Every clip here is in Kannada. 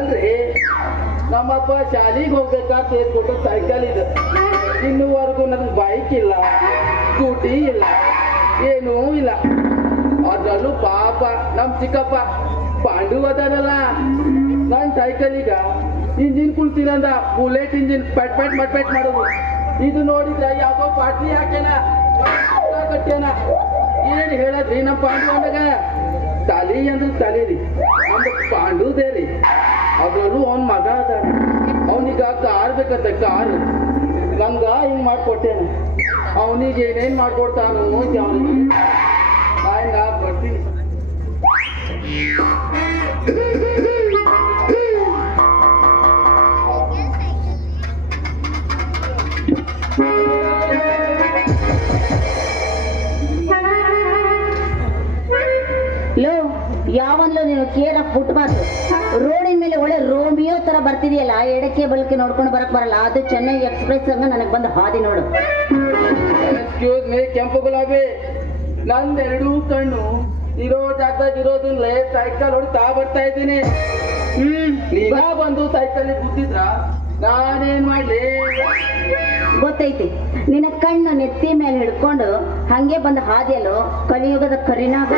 ಅಲ್ರಿ ನಮ್ಮಪ್ಪ ಶಾಲಿಗೆ ಹೋಗ್ಬೇಕಾದ್ರೆ ಕೊಟ್ಟು ಸೈಕಲ್ ಇದೆ. ಇನ್ನೂವರೆಗೂ ನನಗೆ ಬೈಕ್ ಇಲ್ಲ, ಸ್ಕೂಟಿ ಇಲ್ಲ, ಏನೂ ಇಲ್ಲ. ಅದ್ರಲ್ಲೂ ಪಾಪ ನಮ್ ಚಿಕ್ಕಪ್ಪ ಪಾಂಡು ಅದಾರಲ್ಲ, ನನ್ ಸೈಕಲಿಗ ಇಂಜಿನ್ ಕುಳ್ತೀರಂದ ಬುಲೆಟ್ ಇಂಜಿನ್ ಪಟ್ ಪಟ್ ಮಟ್ ಪಟ್ ಮಾಡೋದು. ಇದು ನೋಡಿದ್ರ ಯಾಕೋ ಪಾಟ್ಲಿ ಹಾಕ್ಯಾನ ಕಟ್ಯಾನ. ಏನ್ ಹೇಳದ್ರಿ ನಮ್ ಪಾಂಡು ಅಂದಾಗ ತಲಿ ಅಂದ್ರೆ ತಲಿ ರೀ, ನಮ್ದು ಪಾಂಡುದೇ ರೀ. ಅದ್ರಲ್ಲೂ ಅವ್ನ ಮಗ ಅದ, ಅವನಿಗ ಕಾರ್ ಬೇಕಂತೆ ಕಾರ್. ನಮ್ಗ ಹಿಂಗ್ ಮಾಡ್ಕೊಟ್ಟೇನೆ, ಅವನಿಗೆ ಏನೇನ್ ಮಾಡ್ಕೊಡ್ತಾನು ನಾ ಬರ್ತೀನಿ. ಲೋ ಯಾವನ್ಲೋ ನೀನು ಕೇರ ಫುಟ್ಪಾತ್ ರೋಡಿನ ಮೇಲೆ ಒಳ್ಳೆ ರೋಮಿಯೋ ತರ ಬರ್ತಿದೆಯಲ್ಲ, ಎಡಕ್ಕೆ ಬಲಕ್ಕೆ ನೋಡ್ಕೊಂಡು ಬರಕ್ ಬರಲ್ಲ. ಅದು ಚೆನ್ನೈ ಎಕ್ಸ್ಪ್ರೆಸ್ ಹಂಗ ನನಗೆ ಬಂದು ಹಾದಿ ನೋಡು. ಎಕ್ಸ್ಕ್ಯೂಸ್ ಮೀ ಕೆಂಪು ಗುಲಾಬಿ, ನಂದೆರಡೂ ಕಣ್ಣು ಇರೋ ಜಾಗದಾಗ ಇರೋದನ್ನೇ ಸೈಕಲ್ ಹೊಡಿತಾ ಬರ್ತಾ ಇದ್ದೀನಿ. ನೀವ ಬಂದು ಸೈಕಲ್ ಕೂತಿದ್ರ ನಾನೇನ್ ಮಾಡ್ಲಿ? ಗೊತ್ತೈತಿ, ನಿನ್ನ ಕಣ್ಣು ನೆತ್ತಿ ಮೇಲೆ ಹಿಡ್ಕೊಂಡು ಹಂಗೆ ಬಂದ ಹಾದಿಯಲ್ಲೋ ಕಲಿಯುಗದ ಕರಿನಾಗ.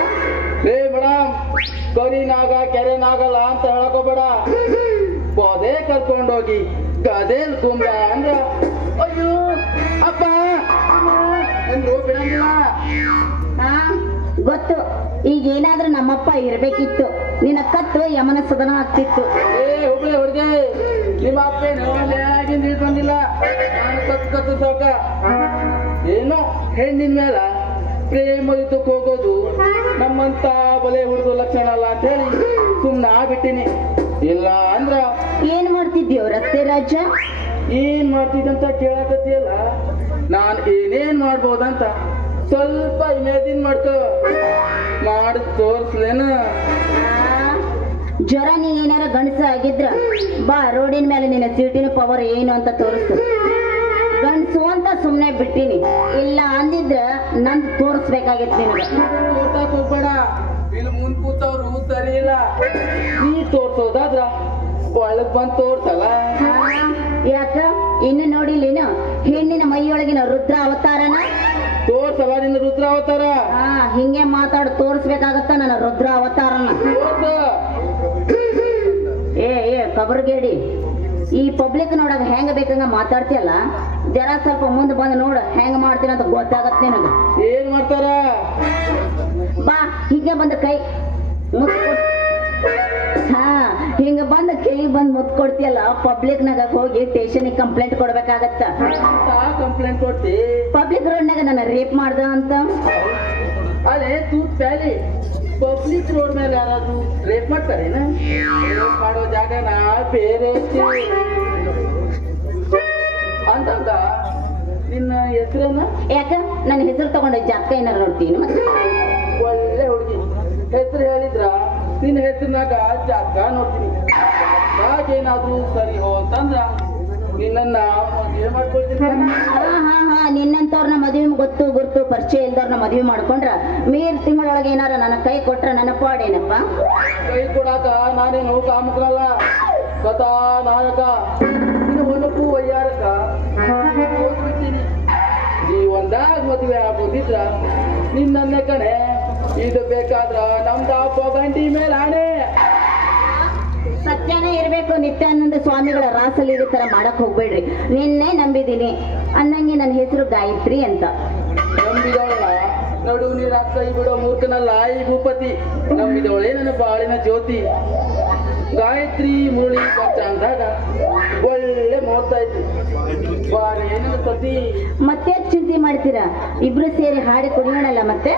ಏ ಮೇಡಮ್, ಕರಿನಾಗ ಕೆರೆನಾಗಲ್ಲ ಅಂತ ಹೇಳಕೋಬೇಡ. ಪೊದೆ ಕರ್ಕೊಂಡೋಗಿ ಗದೇಲ್ ಕುಂಬ ಅಂದ್ರ ಅಯ್ಯೋ ಅಪ್ಪ ಅಂದ್ರು ಬಿಡಂಗಿಲ್ಲ. ಗೊತ್ತು, ಈಗ ಏನಾದ್ರೂ ನಮ್ಮಪ್ಪ ಇರ್ಬೇಕಿತ್ತು, ನಿನ್ನ ಕತ್ತು ಯಮನ ಸದನ ಆಗ್ತಿತ್ತು. ಏ ಹುಬ್ಳಿ ಹುಡುಗಿ, ನಿಮ್ಮ ಅಪ್ಪೇನು ಆಗಿಂದ ಬಂದಿಲ್ಲ. ನಾನು ಕತ್ತು ಸಾಕ. ಏನೋ ಹೆಣ್ಣಿನ ಮೇಲ ಪ್ರೇಮ ಯುದ್ಧಕ್ಕೆ ಹೋಗೋದು ನಮ್ಮಂತ ಬಲೆ ಹುಡುಗ ಲಕ್ಷಣ ಅಲ್ಲ ಅಂತ ಹೇಳಿ ಸುಮ್ನ ಬಿಟ್ಟಿನಿ. ಇಲ್ಲ ಅಂದ್ರ ಏನ್ ಮಾಡ್ತಿದ್ಯೋ ರಸ್ತೆ ರಾಜ? ಏನ್ ಮಾಡ್ತಿದ್ದಂತ ಕೇಳಕತ್ತಿಯಲ್ಲ, ನಾನ್ ಏನೇನ್ ಮಾಡ್ಬೋದಂತ ಸ್ವಲ್ಪ ಇಮೇಜಿನ್ ಮಾಡ್ಕೋ. ಮಾಡ್ ತೋರ್ಸ್ಲೇನ? ಜ್ವರ ನೀ ಏನಾರ ಗಂಡಸ ಆಗಿದ್ರ ಬಾ, ರೋಡಿನ ಮೇಲೆ ನಿನ್ನ ಸೀಟಿನ ಪವರ್ ಏನು ಅಂತ ತೋರಿಸ್ತು. ಗಂಡಸು ಅಂತ ಸುಮ್ನೆ ಬಿಟ್ಟಿನಿ, ಇಲ್ಲ ಅಂದಿದ್ರ ನಂದು ತೋರಿಸ್ಬೇಕಾಗಿತ್ತು ನಿನಗೆ. ತೋರ್ಸಕ್ ಹೋಗ್ಬೇಡ, ಇಲ್ಲಿ ಮುಂದ್ ಕೂತವ್ರು ಸರಿ ಇಲ್ಲ. ನೀ ತೋರ್ಸೋದಾದ್ರ ಒಳಗ್ ಬಂದ್ ತೋರ್ಸಲ್ಲ. ಯಾಕ ಇನ್ನು ನೋಡಿಲ್ಲೇನು ಹೆಣ್ಣಿನ ಮೈಯೊಳಗಿನ ರುದ್ರ ಅವತಾರನ? ತೋರ್ಸಲ್ಲ ನಿನ್ನ ರುದ್ರ ಅವತಾರ. ಹಿಂಗೆ ಮಾತಾಡ್ ತೋರಿಸ್ಬೇಕಾಗತ್ತ ನನ್ನ ರುದ್ರ ಅವತಾರನ. ಏ ಕಬರ್ಗೇಡಿ, ಈ ಪಬ್ಲಿಕ್ ನೋಡಾಗ ಹೆಂಗ ಬೇಕಂಗ ಮಾತಾಡ್ತಿಯಲ್ಲ, ಜರ ಸ್ವಲ್ಪ ಮುಂದೆ ಬಂದು ನೋಡ ಹೆಂಗ ಮಾಡ್ತೀನಿ ಅಂತ ಗೊತ್ತಾಗತ್ತೆ ನಿನಗ. ಏನ್ ಮಾಡ್ತಾರ? ಬಾ, ಹಿಂಗೆ ಬಂದ ಕೈ ಮುತ್ಕೊಡ್. ಹಿಂಗ ಬಂದ ಕೈ ಬಂದ್ ಮುತ್ ಕೊಡ್ತಿಯಲ್ಲ, ಪಬ್ಲಿಕ್ ನಾಗ ಹೋಗಿ ಸ್ಟೇಷನ್ ಕಂಪ್ಲೇಂಟ್ ಕೊಡ್ಬೇಕಾಗತ್ತ. ಕಂಪ್ಲೇಂಟ್ ಕೊಡ್ತಿ? ಪಬ್ಲಿಕ್ ರೋಡ್ ನಾಗ ನನ್ನ ರೇಪ್ ಮಾಡ್ದ ಅಂತ. ಅದೇ ತೂತ್ ಪ್ಯಾಲಿ ಪಬ್ಲಿಕ್ ರೋಡ್ ಮೇಲೆ ಯಾರಾದ್ರೂ ರೇಪ್ ಮಾಡ್ತಾರೇನ? ರೇಪ್ ಮಾಡೋ ಜಾಗನ ಬೇರೆ ಅಂತಂದ. ನಿನ್ನ ಹೆಸರೇನ? ಯಾಕ ನನ್ನ ಹೆಸರು ತಗೊಂಡ ಜಾತಕ ಏನಾರು ನೋಡ್ತೀನಿ? ಒಳ್ಳೆ ಹುಡುಗಿ, ಹೆಸರು ಹೇಳಿದ್ರ ನಿನ್ನ ಹೆಸರಿನಾಗ ಜಾತಕ ನೋಡ್ತೀನಿ. ಏನಾದ್ರೂ ಸರಿ ಹೋತಂದ್ರ ನಿನ್ನ ಮದುವೆ ಮಾಡ್ಕೊಳ್ತೀನಿ. ನಿನ್ನಂತವ್ರನ್ನ ಮದುವೆ ಗೊತ್ತು ಗುರ್ತು ಪರಿಚಯ ಇಲ್ದವ್ರನ್ನ ಮದುವೆ ಮಾಡ್ಕೊಂಡ್ರ ಮೇರ್ ತಿಂಗಳೊಳಗೆ ಏನಾರ ನನ್ನ ಕೈ ಕೊಟ್ರ ನನ್ನ ಪಾಡೇನಪ್ಪ? ಕೈ ಕೊಡಾಕ ನಾನೇನು ಕಾಮುಕನಲ್ಲ, ಕಥಾ ನಾಯಕ. ಇನ್ನು ಒನಪ್ಪು ವಯ್ಯಾರಕ ಹೋಗ್ಬಿಡ್ತೀನಿ. ಈ ಒಂದಾಗ ಮದುವೆ ಆಗೋದಿದ್ರ ನಿನ್ನ ಕಣೆ. ಇದು ಬೇಕಾದ್ರ ನಮ್ದ ಪೊಗಂಟಿ ಮೇಲೆ ಆಣೆ. ಸತ್ಯನೇ ಇರ್ಬೇಕು. ನಿತ್ಯಾನಂದ ಸ್ವಾಮಿಗಳ ರಾಸಲ್ಲಿ ಇರೋ ತರ ಮಾಡಕ್ ಹೋಗ್ಬೇಡ್ರಿ. ನಿನ್ನೆ ನಂಬಿದೀನಿ ಅನ್ನಂಗೆ ನನ್ನ ಹೆಸರು ಗಾಯತ್ರಿ ಅಂತ. ನಂಬಿದವಳ ನಡು ನೀರ ಕೈ ಬಿಡೋ ಮೂರ್ಖನಲ್ಲ ಈ ಭೂಪತಿ. ನಂಬಿದವಳೇ ನನ್ನ ಬಾಳಿನ ಜ್ಯೋತಿ. ಗಾಯತ್ರಿ ಮುರಳಿ ಅಂದಾಗ ಒಳ್ಳೆ ಮುಹೂರ್ತ ಐತಿ. ಬಾರಿ ನನ್ನ ಸತಿ. ಮತ್ತೆ ಚಿಂತೆ ಮಾಡ್ತೀರಾ? ಇಬ್ರು ಸೇರಿ ಹಾಡಿ ಕುಡಿಯೋಣಲ್ಲ ಮತ್ತೆ.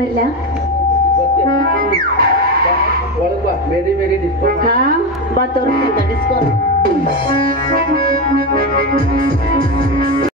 ಬರ್ಲಾ? ಒಳಗ್ ಬಾ, ಮೇರಿ ಮೇರಿ ಡಿಸ್ಕೋ. ಹಾ ಬಾ ತೋರಿಸ್ತೀನಿ ಡಿಸ್ಕೋ.